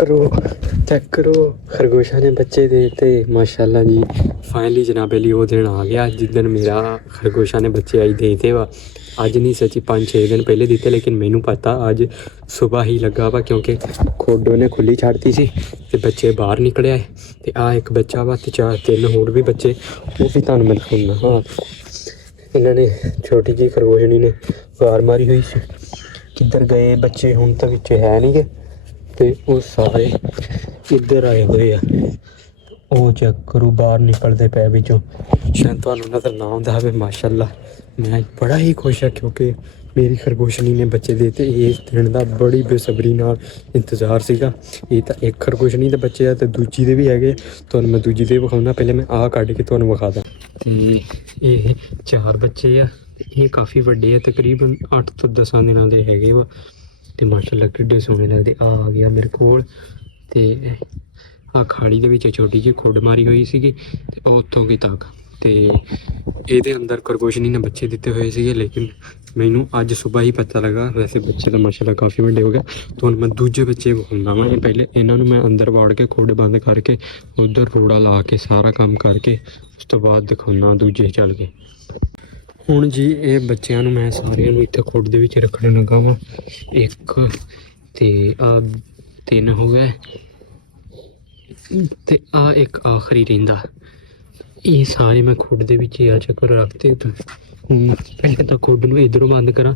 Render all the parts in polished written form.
Check करो खरगोशा ने बच्चे देते माशाल्लाह जी। फाइनली जनाबे ली वो दिन आ गया जिस दिन मेरा खरगोशा ने बच्चे आज देते वा। अज नहीं सच्ची 5-6 दिन पहले दिते, लेकिन मैनू पता अज सुबह ही लगा वा क्योंकि खोडो ने खुली छाड़ती सी ते बच्चे बाहर निकले आए। ते आ एक बच्चा वा ते 4-3 होर भी बच्चे वो भी तुहानू मैं दिखाउंदा। हाँ इन्होंने छोटी जी खरगोशनी ने वार मारी हुई सी। किधर गए बच्चे हुण तो विच है नहीं गे ते वो सारे इधर आए हुए आ। ਉਹ ਚੈੱਕ ਕਰੋ ਬਾਹਰ ਨਿਕਲਦੇ ਪਏ ਵਿੱਚੋਂ। ਸ਼ਾਇਦ ਤੁਹਾਨੂੰ ਨਜ਼ਰ ਨਾ ਆਉਂਦਾ ਹੋਵੇ। ਮਾਸ਼ਾਅੱਲਾ ਮੈਂ ਬੜਾ ਹੀ ਖੁਸ਼ ਹਾਂ ਕਿਉਂਕਿ ਮੇਰੀ ਖਰਗੋਸ਼ਣੀ ਨੇ ਬੱਚੇ ਦਿੱਤੇ। ਇਸ ਦਿਨ ਦਾ ਬੜੀ ਬੇਸਬਰੀ ਨਾਲ ਇੰਤਜ਼ਾਰ ਸੀਗਾ। ਇਹ ਤਾਂ ਇੱਕ ਖਰਗੋਸ਼ਣੀ ਦੇ ਬੱਚੇ ਆ ਤੇ ਦੂਜੀ ਦੇ ਵੀ ਹੈਗੇ। ਤੁਹਾਨੂੰ ਮੈਂ ਦੂਜੀ ਦੇ ਵਿਖਾਉਣਾ, ਪਹਿਲੇ ਮੈਂ ਆਹ ਕੱਢ ਕੇ ਤੁਹਾਨੂੰ ਵਿਖਾ ਦਾਂ। ਤੇ ਇਹ 4 ਬੱਚੇ ਆ ਤੇ ਇਹ ਕਾਫੀ ਵੱਡੇ ਆ, ਤਕਰੀਬਨ 8 ਤੋਂ 10 ਦਿਨਾਂ ਦੇ ਹੈਗੇ ਵਾ। ਤੇ ਮਾਸ਼ਾਅੱਲਾ ਕਿੱਡੇ ਸੋਹਣੇ ਲੱਗਦੇ। ਆ ਗਿਆ ਮੇਰੇ ਕੋਲ ਤੇ ਆ ਖਾੜੀ ਦੇ ਵਿੱਚ ਛੋਟੀ ਜਿਹੀ ਖੁੱਡ ਮਾਰੀ ਹੋਈ ਸੀਗੀ ਤੇ ਉੱਥੋਂ ਕੀ ਤੱਕ ਤੇ ਇਹਦੇ ਅੰਦਰ ਖਰਗੋਸ਼ਣੀ ਨੇ ਬੱਚੇ ਦਿੱਤੇ ਹੋਏ ਸੀਗੇ। ਲੇਕਿਨ ਮੈਨੂੰ ਅੱਜ ਸਵੇਰ ਹੀ ਪਤਾ ਲੱਗਾ। ਵੈਸੇ ਬੱਚੇ ਤਾਂ ਮਾਸ਼ਾਅੱਲਾ ਕਾਫੀ ਵੱਡੇ ਹੋ ਗਏ। ਤੁਹਾਨੂੰ ਮੈਂ ਦੂਜੇ ਬੱਚੇ ਵਿਖਾਉਂਦਾ ਵਾਂ। ਇਹ ਪਹਿਲੇ ਇਹਨਾਂ ਨੂੰ ਮੈਂ ਅੰਦਰ ਵਾੜ ਕੇ ਖੁੱਡ ਬੰਦ ਕਰਕੇ ਉੱਧਰ ਰੋੜਾ ਲਾ ਕੇ ਸਾਰਾ ਕੰਮ ਕਰਕੇ ਉਸ ਤੋਂ ਬਾਅਦ ਦਿਖਾਉਣਾ ਦੂਜੇ ਚੱਲ ਕੇ। ਹੁਣ ਜੀ ਇਹ ਬੱਚਿਆਂ ਨੂੰ ਮੈਂ ਸਾਰਿਆਂ ਨੂੰ ਇੱਥੇ ਖੁੱਡ ਦੇ ਵਿੱਚ ਰੱਖਣ ਲੱਗਾ ਵਾਂ। 1 ਤੇ ਆ 3 ਹੋ ਗਏ ਤੇ ਆ ਇੱਕ ਆਖਰੀ ਰਹਿੰਦਾ। ਇਹ ਸਾਰੇ ਮੈਂ ਖੁੱਡ ਦੇ ਵਿੱਚ ਆ ਚੱਕਰ ਰੱਖਤੇ। ਪਹਿਲੇ ਤਾਂ ਖੁੱਡ ਨੂੰ ਇਧਰੋਂ ਬੰਦ ਕਰਾਂ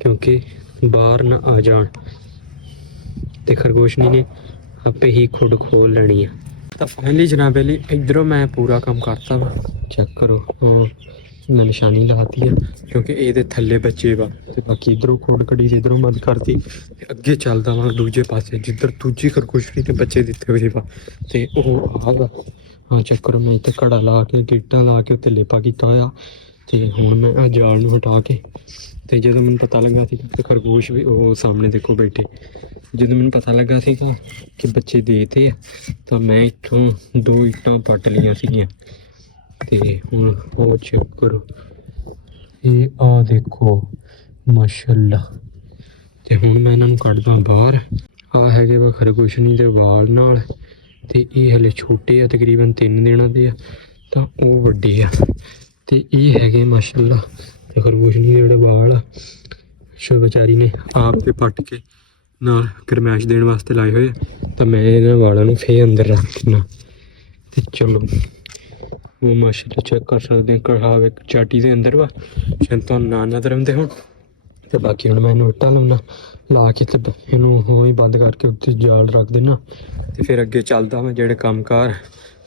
ਕਿਉਂਕਿ ਬਾਹਰ ਨਾ ਆ ਜਾਣ ਤੇ ਖਰਗੋਸ਼ਣੀ ਨੇ ਆਪੇ ਹੀ ਖੁੱਡ ਖੋਲ ਲੈਣੀ ਆ। ਤਾਂ ਫਾਈਨਲੀ ਜਨਾਬੇ ਲਈ ਇਧਰੋਂ ਮੈਂ ਪੂਰਾ ਕੰਮ ਕਰਤਾ ਵਾ। ਚੈੱਕ ਕਰੋ ਮੈਂ ਨਿਸ਼ਾਨੀ ਲਾਤੀ ਆ ਕਿਉਂਕਿ ਇਹਦੇ ਥੱਲੇ ਬੱਚੇ ਵਾ ਤੇ ਬਾਕੀ ਇਧਰੋਂ ਖੁੱਡ ਕੱਢੀ ਸੀ, ਇਧਰੋਂ ਬੰਦ ਕਰਤੀ ਤੇ ਅੱਗੇ ਚੱਲਦਾ ਵਾ ਦੂਜੇ ਪਾਸੇ ਜਿੱਧਰ ਦੂਜੀ ਖਰਗੋਸ਼ਣੀ ਤੇ ਬੱਚੇ ਦਿੱਤੇ ਹੋਏ ਵਾ। ਤੇ ਉਹ ਆਗਾ ਹਾਂ ਚੈੱਕ ਕਰੋ ਮੈਂ ਇੱਥੇ ਘੜਾ ਲਾ ਕੇ ਗੇਟਾਂ ਲਾ ਕੇ ਉੱਤੇ ਲੇਪਾ ਕੀਤਾ ਹੋਇਆ। ਤੇ ਹੁਣ ਮੈਂ ਆ ਜਾਲ ਨੂੰ ਹਟਾ ਕੇ ਤੇ ਜਦੋਂ ਮੈਨੂੰ ਪਤਾ ਲੱਗਾ ਸੀ ਕਿ ਖਰਗੋਸ਼ ਵੀ ਉਹ ਸਾਹਮਣੇ ਦੇਖੋ ਬੈਠੇ, ਜਦੋਂ ਮੈਨੂੰ ਪਤਾ ਲੱਗਾ ਸੀਗਾ ਕਿ ਬੱਚੇ ਦੇਤੇ ਆ ਤਾਂ ਮੈਂ ਇੱਥੋਂ 2 ਇੱਟਾਂ ਪੱਟ ਲਈਆਂ ਸੀਗੀਆਂ। ਤੇ ਹੁਣ ਉਹ ਚੈੱਕ ਕਰੋ ਇਹ ਆ ਦੇਖੋ ਮਾਸ਼ਾਅੱਲਾ। ਤੇ ਹੁਣ ਮੈਂ ਇਹਨਾਂ ਨੂੰ ਕੱਢਦਾ ਬਾਹਰ। ਆ ਹੈਗੇ ਵਾ ਖਰਗੋਸ਼ਣੀ ਦੇ ਵਾਲ ਨਾਲ ਤੇ ਇਹ ਹਲੇ ਛੋਟੇ ਆ, ਤਕਰੀਬਨ 3 ਦਿਨਾਂ ਦੇ ਆ ਤਾਂ ਉਹ ਵੱਡੇ ਆ। ਤੇ ਇਹ ਹੈਗੇ ਮਾਸ਼ਾਅੱਲਾ ਤੇ ਖਰਗੋਸ਼ਣੀ ਦੇ ਜਿਹੜੇ ਵਾਲ ਆ ਵਿਚਾਰੀ ਨੇ ਆਪ ਤੇ ਪੱਟ ਕੇ ਨਾਲ ਗਰਮੈਸ਼ ਦੇਣ ਵਾਸਤੇ ਲਾਏ ਹੋਏ ਤਾਂ ਮੈਂ ਇਹਨਾਂ ਵਾਲਾਂ ਨੂੰ ਫੇਰ ਅੰਦਰ ਰੱਖ ਦੇਣਾ। ਤੇ ਚਲੋ ਉਹ ਮਾਸ਼ਾਅੱਲਾ ਚੈੱਕ ਕਰ ਸਕਦੇ ਕੜਾਹ ਇੱਕ ਚਾਟੀ ਦੇ ਅੰਦਰ ਵਾ। ਸ਼ਾਇਦ ਤੁਹਾਨੂੰ ਨਾ ਨਜ਼ਰ ਆਉਂਦੇ ਹੁਣ। ਤੇ ਬਾਕੀ ਹੁਣ ਮੈਂ ਇਹਨੂੰ ਇੱਟਾਂ ਲਾਉਣਾ ਲਾ ਕੇ ਤੇ ਇਹਨੂੰ ਉਹ ਹੀ ਬੰਦ ਕਰਕੇ ਉੱਤੇ ਜਾਲ ਰੱਖ ਦੇਣਾ ਤੇ ਫਿਰ ਅੱਗੇ ਚੱਲਦਾ ਮੈਂ ਜਿਹੜੇ ਕੰਮ ਕਾਰ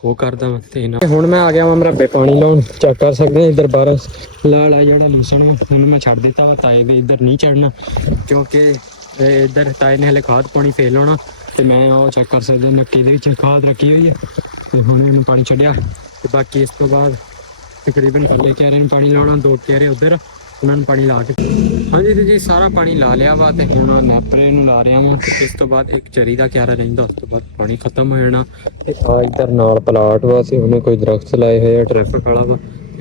ਉਹ ਕਰਦਾ ਵਾ। ਤੇ ਹੁਣ ਮੈਂ ਆ ਗਿਆ ਵਾ ਮਰੱਬੇ ਪਾਣੀ ਲਾਉਣ। ਚੈੱਕ ਕਰ ਸਕਦੇ ਇੱਧਰ ਬਾਹਰ ਲਾਲ ਜਿਹੜਾ ਲੂਸਣ ਵਾ ਉਹਨੂੰ ਮੈਂ ਛੱਡ ਦਿੱਤਾ ਵਾ। ਤਾਏ ਦੇ ਇੱਧਰ ਨਹੀਂ ਚੜਨਾ ਕਿਉਂਕਿ ਇੱਧਰ ਤਾਏ ਨੇ ਹਲੇ ਖਾਦ ਪਾਣੀ ਫੇਰ ਲਾਉਣਾ। ਤੇ ਮੈਂ ਉਹ ਚੈੱਕ ਕਰ ਸਕਦੇ ਨੱਕੇ ਦੇ ਵਿੱਚ ਖਾਦ ਰੱਖੀ ਹੋਈ ਹੈ ਤੇ ਹੁਣ ਇਹਨੂੰ ਪਾਣੀ ਛੱਡਿਆ। ਤੇ ਬਾਕੀ ਇਸ ਤੋਂ ਬਾਅਦ ਤਕਰੀਬਨ ਥੱਲੇ ਕਿਆਰੇ ਨੂੰ ਪਾਣੀ ਲਾਉਣਾ, 2 ਕਿਆਰੇ ਉੱਧਰ ਉਹਨਾਂ ਨੂੰ ਪਾਣੀ ਲਾ ਕੇ ਹਾਂਜੀ ਤੇ ਜੀ ਸਾਰਾ ਪਾਣੀ ਲਾ ਲਿਆ ਵਾ। ਤੇ ਹੁਣ ਨੈਪਰੇ ਨੂੰ ਲਾ ਰਿਹਾ ਵਾਂ। ਤੇ ਇਸ ਤੋਂ ਬਾਅਦ ਇੱਕ ਚਰੀ ਦਾ ਕਿਆਰਾ ਰਹਿੰਦਾ, ਉਸ ਤੋਂ ਬਾਅਦ ਪਾਣੀ ਖਤਮ ਹੋ ਜਾਣਾ। ਤੇ ਆ ਇੱਧਰ ਨਾਲ ਪਲਾਟ ਵਾ ਸੀ ਉਹਨੇ ਕੋਈ ਦਰਖਤ ਲਾਏ ਹੋਏ ਆ ਟ੍ਰੈਫਿਕ ਵਾਲਾ ਵਾ।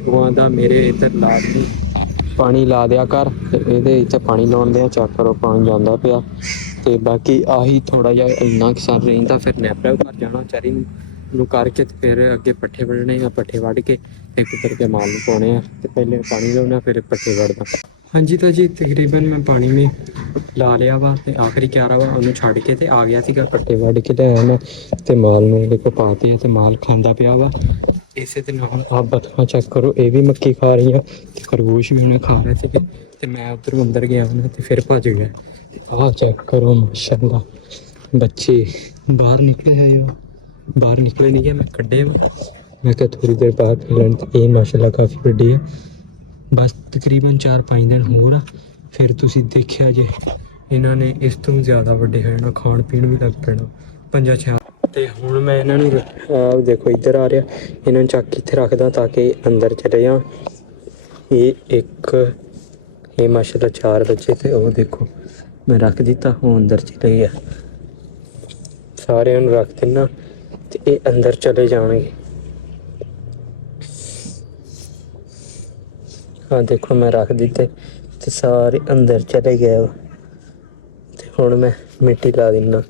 ਉਹ ਆਂਦਾ ਮੇਰੇ ਇੱਧਰ ਲਾਜ਼ਮੀ ਪਾਣੀ ਲਾ ਦਿਆ ਕਰ ਤੇ ਇਹਦੇ ਵਿੱਚ ਪਾਣੀ ਲਾਉਣ ਦਿਆ। ਚੈੱਕ ਕਰੋ ਪਾਣੀ ਜਾਂਦਾ ਪਿਆ। ਤੇ ਬਾਕੀ ਆਹੀ ਥੋੜਾ ਜਿਹਾ ਇੰਨਾ ਕੁ ਸਰ ਰਹਿੰਦਾ ਫਿਰ ਨੈਪਰਾ ਭਰ ਜਾਣਾ ਚਰੀ ਨੂੰ ਕਰਕੇ ਤੇ ਫਿਰ ਅੱਗੇ ਪੱਠੇ ਵੱਢਣੇ ਆ। ਪੱਠੇ ਵੱਢ ਕੇ ਤੇ ਕੁੱਤਰ ਕੇ ਮਾਲ ਨੂੰ ਪਾਉਣੇ ਆ ਤੇ ਪਹਿਲੇ ਪਾਣੀ ਲਾਉਣਾ ਫਿਰ ਪੱਠੇ ਵੱਢਦਾ। ਹਾਂਜੀ ਤਾਂ ਜੀ ਤਕਰੀਬਨ ਮੈਂ ਪਾਣੀ ਵੀ ਲਾ ਲਿਆ ਵਾ ਤੇ ਆਖਰੀ ਕਿਆਰਾ ਵਾ ਉਹਨੂੰ ਛੱਡ ਕੇ ਤੇ ਆ ਗਿਆ ਸੀਗਾ। ਪੱਠੇ ਵੱਢ ਕੇ ਲੈ ਆਇਆ ਮੈਂ ਤੇ ਮਾਲ ਨੂੰ ਦੇਖੋ ਪਾਤੇ ਆ ਤੇ ਮਾਲ ਖਾਂਦਾ ਪਿਆ ਵਾ। ਇਸੇ ਦੇ ਨਾਲ ਆਹ ਬਤਖਾਂ ਚੈੱਕ ਕਰੋ ਇਹ ਵੀ ਮੱਕੀ ਖਾ ਰਹੀਆਂ ਤੇ ਖਰਗੋਸ਼ ਵੀ ਹੁਣੇ ਖਾ ਰਹੇ ਸੀਗੇ। ਤੇ ਮੈਂ ਉੱਧਰ ਅੰਦਰ ਗਿਆ ਉਹਨਾਂ ਤੇ ਫਿਰ ਭੱਜ ਗਿਆ। ਤੇ ਆਹ ਚੈੱਕ ਕਰੋ ਮਾਸ਼ਾਅੱਲਾ ਬੱਚੇ ਬਾਹਰ ਨਿਕਲੇ ਹੈ। ਬਾਹਰ ਨਿਕਲੇ ਨਹੀਂ ਗਿਆ ਮੈਂ ਕੱਢੇ ਵਾ। ਮੈਂ ਕਿਹਾ ਥੋੜ੍ਹੀ ਦੇਰ ਬਾਅਦ ਖੇਲਣ। ਤੇ ਇਹ ਮਾਸ਼ਾਅੱਲਾ ਕਾਫੀ ਵੱਡੀ ਹੈ। ਬਸ ਤਕਰੀਬਨ 4-5 ਦਿਨ ਹੋਰ ਆ ਫਿਰ ਤੁਸੀਂ ਦੇਖਿਆ ਜੇ ਇਹਨਾਂ ਨੇ ਇਸ ਤੋਂ ਜ਼ਿਆਦਾ ਵੱਡੇ ਹੋ ਜਾਣਾ। ਖਾਣ ਪੀਣ ਵੀ ਲੱਗ ਪੈਣਾ 5-6। ਤੇ ਹੁਣ ਮੈਂ ਇਹਨਾਂ ਨੂੰ ਦੇਖੋ ਇੱਧਰ ਆ ਰਿਹਾ ਇਹਨਾਂ ਨੂੰ ਚੱਕ ਇੱਥੇ ਰੱਖਦਾ ਤਾਂ ਕਿ ਅੰਦਰ ਚਲੇ ਜਾਣ। ਇਹ ਇੱਕ ਇਹ ਮਾਸ਼ਾਅੱਲਾ 4 ਬੱਚੇ ਤੇ ਉਹ ਦੇਖੋ ਮੈਂ ਰੱਖ ਦਿੱਤਾ ਉਹ ਅੰਦਰ ਚਲੇ ਗਿਆ। ਸਾਰਿਆਂ ਨੂੰ ਰੱਖ ਦਿੰਦਾ ਤੇ ਇਹ ਅੰਦਰ ਚਲੇ ਜਾਣਗੇ। हाँ देखो मैं रख दीते तो सारे अंदर चले गए। ते हुण मैं मिट्टी ला देना।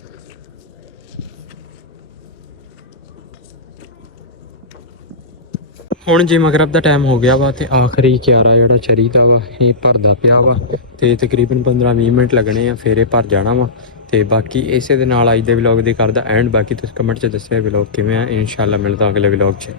ਹੁਣ ਜੇ ਮਗਰਬ ਦਾ ਟਾਈਮ ਹੋ ਗਿਆ ਵਾ ਤੇ ਆਖਰੀ ਕਿਆਰਾ ਜਿਹੜਾ ਚਰੀ ਦਾ ਵਾ ਇਹ ਭਰਦਾ ਪਿਆ ਵਾ ਤੇ ਤਕਰੀਬਨ 15-20 ਮਿੰਟ ਲੱਗਣੇ ਆ ਫਿਰ ਇਹ ਭਰ ਜਾਣਾ ਵਾ। ਤੇ ਬਾਕੀ ਇਸੇ ਦੇ ਨਾਲ ਅੱਜ ਦੇ ਵਲੌਗ ਦੀ ਕਰਦਾ ਐਂਡ। ਬਾਕੀ ਤੁਸੀਂ ਕਮੈਂਟ 'ਚ ਦੱਸਿਆ ਵਲੌਗ ਕਿਵੇਂ ਆ। ਇਨਸ਼ਾਅੱਲਾ ਮਿਲਦਾ ਅਗਲੇ ਵਲੌਗ 'ਚ।